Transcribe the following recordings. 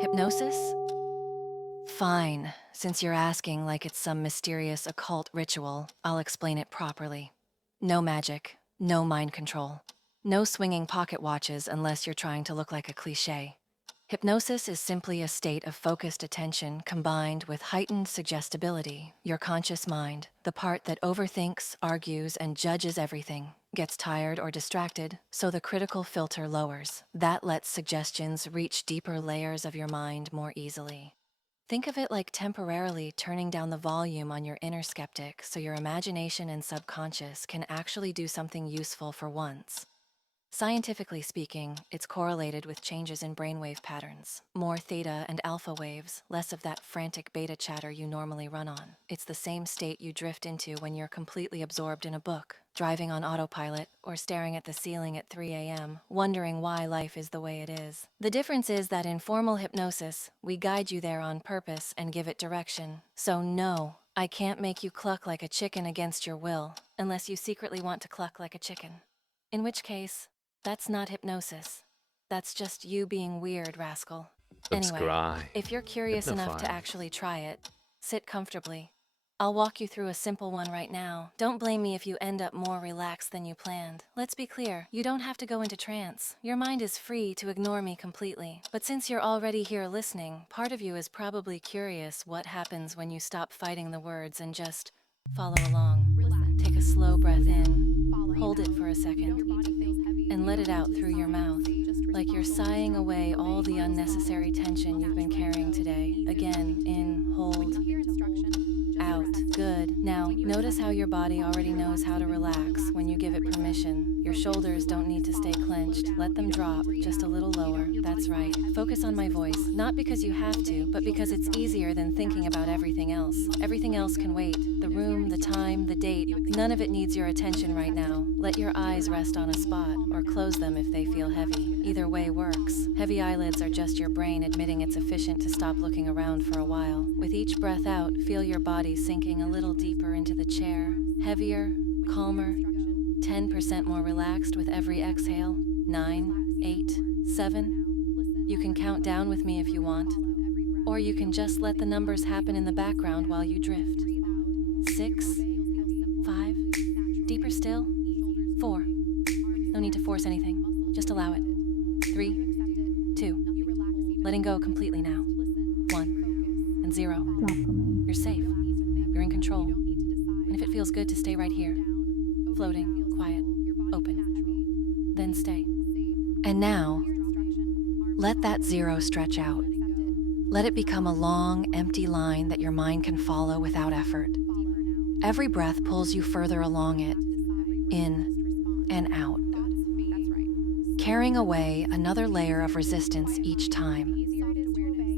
Hypnosis? Fine. Since you're asking like it's some mysterious occult ritual, I'll explain it properly. No magic, no mind control, no swinging pocket watches unless you're trying to look like a cliché. Hypnosis is simply a state of focused attention combined with heightened suggestibility. Your conscious mind, the part that overthinks, argues, and judges everything, gets tired or distracted, so the critical filter lowers. That lets suggestions reach deeper layers of your mind more easily. Think of it like temporarily turning down the volume on your inner skeptic so your imagination and subconscious can actually do something useful for once. Scientifically speaking, it's correlated with changes in brainwave patterns. More theta and alpha waves, less of that frantic beta chatter you normally run on. It's the same state you drift into when you're completely absorbed in a book, driving on autopilot, or staring at the ceiling at 3 a.m., wondering why life is the way it is. The difference is that in formal hypnosis, we guide you there on purpose and give it direction. So no, I can't make you cluck like a chicken against your will, unless you secretly want to cluck like a chicken. In which case, that's not hypnosis. That's just you being weird, Rascal. Anyway, if you're curious enough to actually try it, sit comfortably. I'll walk you through a simple one right now. Don't blame me if you end up more relaxed than you planned. Let's be clear, you don't have to go into trance. Your mind is free to ignore me completely. But since you're already here listening, part of you is probably curious what happens when you stop fighting the words and just follow along. Take a slow breath in, hold it for a second, and let it out through your mouth, like you're sighing away all the unnecessary tension you've been carrying today. Again, in, hold, out. Good. Now, notice how your body already knows how to relax when you give it permission. Your shoulders don't need to stay clenched. Let them drop just a little lower. That's right. Focus on my voice, not because you have to, but because it's easier than thinking about everything else. Everything else can wait. The room, the time, the date, none of it needs your attention right now. Let your eyes rest on a spot, or close them if they feel heavy. Either way works. Heavy eyelids are just your brain admitting it's efficient to stop looking around for a while. With each breath out, feel your body sinking a little deeper into the chair. Heavier, calmer, 10% more relaxed with every exhale. 9, 8, 7. You can count down with me if you want, or you can just let the numbers happen in the background while you drift. 6, 5, deeper still. 4. No need to force anything, just allow it. 3, 2. Letting go completely now. 1 and 0. You're safe. You're in control. And if it feels good to stay right here, floating, quiet, open, then stay. And now, let that 0 stretch out. Let it become a long, empty line that your mind can follow without effort. Every breath pulls you further along it, in and out, carrying away another layer of resistance each time.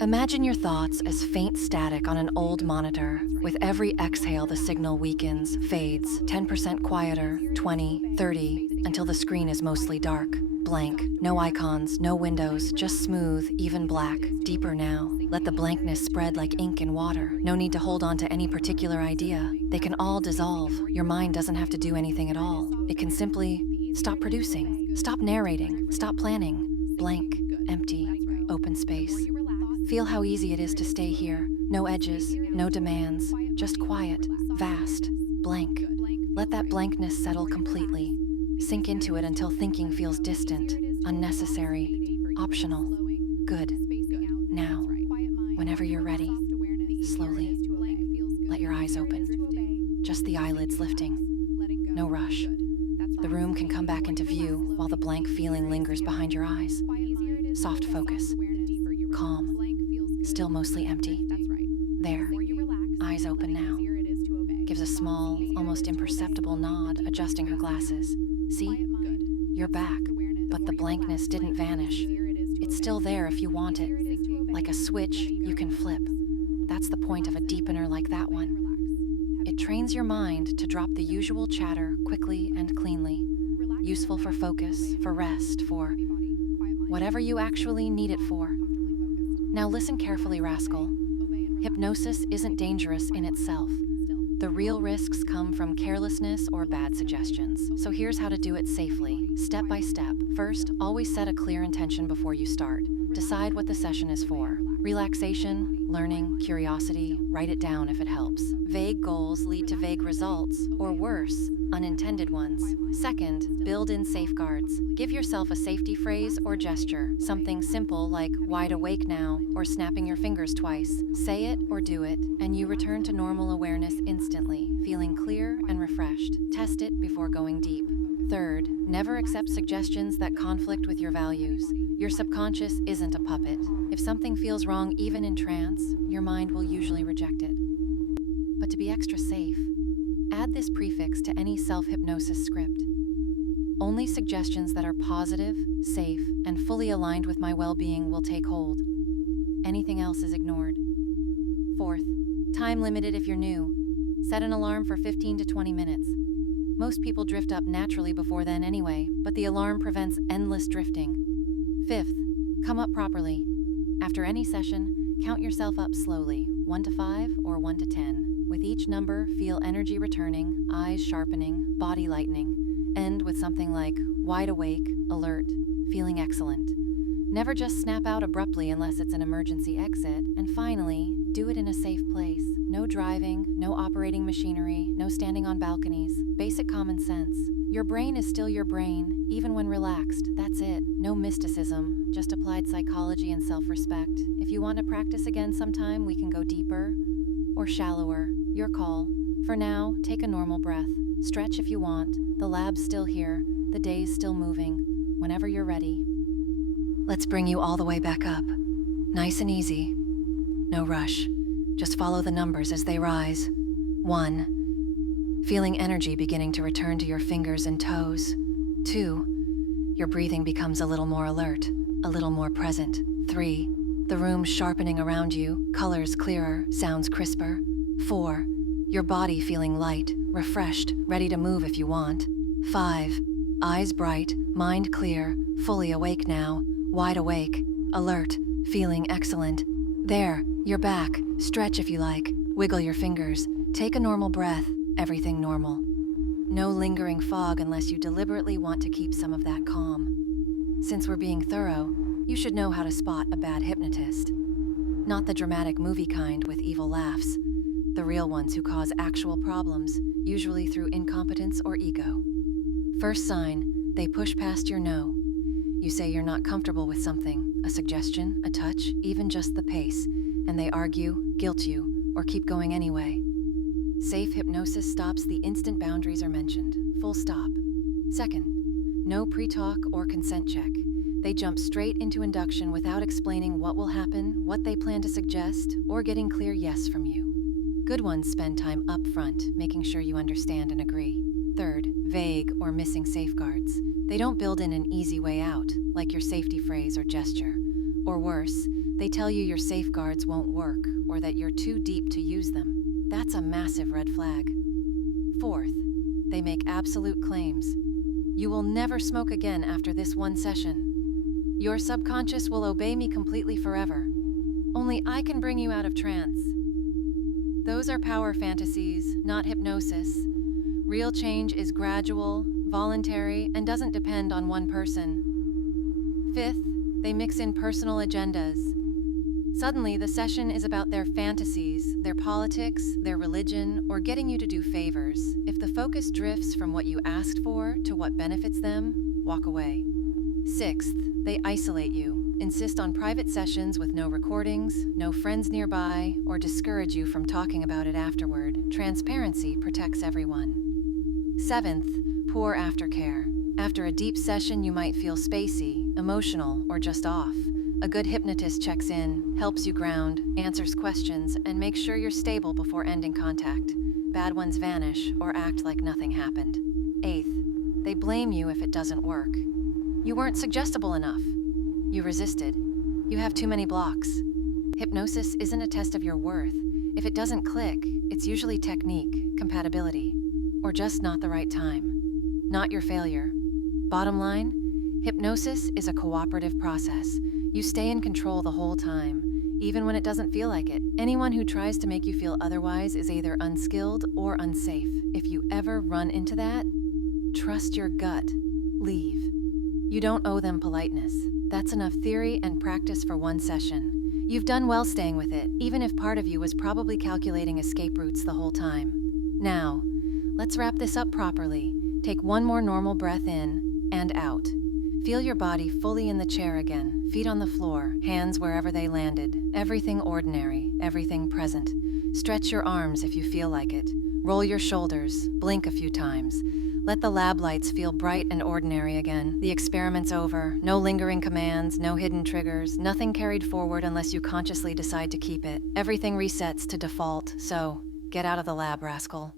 Imagine your thoughts as faint static on an old monitor. With every exhale, the signal weakens, fades, 10% quieter, 20, 30, until the screen is mostly dark, blank, no icons, no windows, just smooth, even black, deeper now. Let the blankness spread like ink in water. No need to hold on to any particular idea. They can all dissolve. Your mind doesn't have to do anything at all. It can simply stop producing, stop narrating, stop planning. Blank, empty, open space. Feel how easy it is to stay here. No edges, no demands, just quiet, vast, blank. Let that blankness settle completely. Sink into it until thinking feels distant, unnecessary, optional. Good. Now, whenever you're ready, slowly, let your eyes open. Just the eyelids lifting. No rush. The room can come back into view while the blank feeling lingers behind your eyes. Soft focus. Calm. Still mostly empty. There. Eyes open now. Gives a small, almost imperceptible nod, adjusting her glasses. See? You're back, but the blankness didn't vanish. It's still there if you want it. Like a switch you can flip. That's the point of a deepener like that one. It trains your mind to drop the usual chatter quickly and cleanly. Useful for focus, for rest, for whatever you actually need it for. Now listen carefully, Rascal. Hypnosis isn't dangerous in itself. The real risks come from carelessness or bad suggestions. So here's how to do it safely, step by step. First, always set a clear intention before you start. decide what the session is for. Relaxation, learning, curiosity, write it down if it helps. Vague goals lead to vague results, or worse, unintended ones. Second, build in safeguards. Give yourself a safety phrase or gesture, something simple like wide awake now or snapping your fingers twice. Say it or do it, and you return to normal awareness instantly, feeling clear and refreshed. Test it before going deep. Third, never accept suggestions that conflict with your values. Your subconscious isn't a puppet. If something feels wrong even in trance, your mind will usually reject it. But to be extra safe, add this prefix to any self-hypnosis script. Only suggestions that are positive, safe, and fully aligned with my well-being will take hold. Anything else is ignored. Fourth, time limited if you're new. Set an alarm for 15 to 20 minutes. Most people drift up naturally before then anyway, but the alarm prevents endless drifting. Fifth, come up properly. After any session, count yourself up slowly, 1 to 5 or 1 to 10. With each number, feel energy returning, eyes sharpening, body lightening. End with something like wide awake, alert, feeling excellent. Never just snap out abruptly unless it's an emergency exit. And finally, do it in a safe place. No driving, no operating machinery, no standing on balconies. Basic common sense. Your brain is still your brain, even when relaxed. That's it. No mysticism, just applied psychology and self-respect. If you want to practice again sometime, we can go deeper or shallower. Your call. For now, take a normal breath. Stretch if you want. The lab's still here. The day's still moving. Whenever you're ready. Let's bring you all the way back up. Nice and easy. No rush. Just follow the numbers as they rise. 1. Feeling energy beginning to return to your fingers and toes. 2. Your breathing becomes a little more alert, a little more present. 3. The room sharpening around you, colors clearer, sounds crisper. 4. Your body feeling light, refreshed, ready to move if you want. 5. Eyes bright, mind clear, fully awake now, wide awake, alert, feeling excellent. There, you're back. Stretch if you like. Wiggle your fingers. Take a normal breath. Everything normal. No lingering fog unless you deliberately want to keep some of that calm. Since we're being thorough, you should know how to spot a bad hypnotist. Not the dramatic movie kind with evil laughs. The real ones who cause actual problems, usually through incompetence or ego. First sign, they push past your no. You say you're not comfortable with something, a suggestion, a touch, even just the pace, and they argue, guilt you, or keep going anyway. Safe hypnosis stops the instant boundaries are mentioned. Full stop. Second, no pre-talk or consent check. They jump straight into induction without explaining what will happen, what they plan to suggest, or getting clear yes from you. Good ones spend time up front, making sure you understand and agree. Third, vague or missing safeguards. They don't build in an easy way out, like your safety phrase or gesture. Or worse, they tell you your safeguards won't work or that you're too deep to use them. That's a massive red flag. Fourth, they make absolute claims. You will never smoke again after this one session. Your subconscious will obey me completely forever. Only I can bring you out of trance. Those are power fantasies, not hypnosis. Real change is gradual, voluntary, and doesn't depend on one person. Fifth, they mix in personal agendas. Suddenly, the session is about their fantasies, their politics, their religion, or getting you to do favors. If the focus drifts from what you asked for to what benefits them, walk away. Sixth, they isolate you, insist on private sessions with no recordings, no friends nearby, or discourage you from talking about it afterward. Transparency protects everyone. Seventh, poor aftercare. After a deep session, you might feel spacey, emotional, or just off. A good hypnotist checks in, helps you ground, answers questions, and makes sure you're stable before ending contact. Bad ones vanish or act like nothing happened. Eighth, they blame you if it doesn't work. You weren't suggestible enough. You resisted. You have too many blocks. Hypnosis isn't a test of your worth. If it doesn't click, it's usually technique, compatibility, or just not the right time. Not your failure. Bottom line, hypnosis is a cooperative process. You stay in control the whole time, even when it doesn't feel like it. Anyone who tries to make you feel otherwise is either unskilled or unsafe. If you ever run into that, trust your gut. Leave. You don't owe them politeness. That's enough theory and practice for one session. You've done well staying with it, even if part of you was probably calculating escape routes the whole time. Now, let's wrap this up properly. Take one more normal breath in and out. Feel your body fully in the chair again, feet on the floor, hands wherever they landed. Everything ordinary, everything present. Stretch your arms if you feel like it. Roll your shoulders, blink a few times. Let the lab lights feel bright and ordinary again. The experiment's over. No lingering commands, no hidden triggers, nothing carried forward unless you consciously decide to keep it. Everything resets to default, so get out of the lab, Rascal.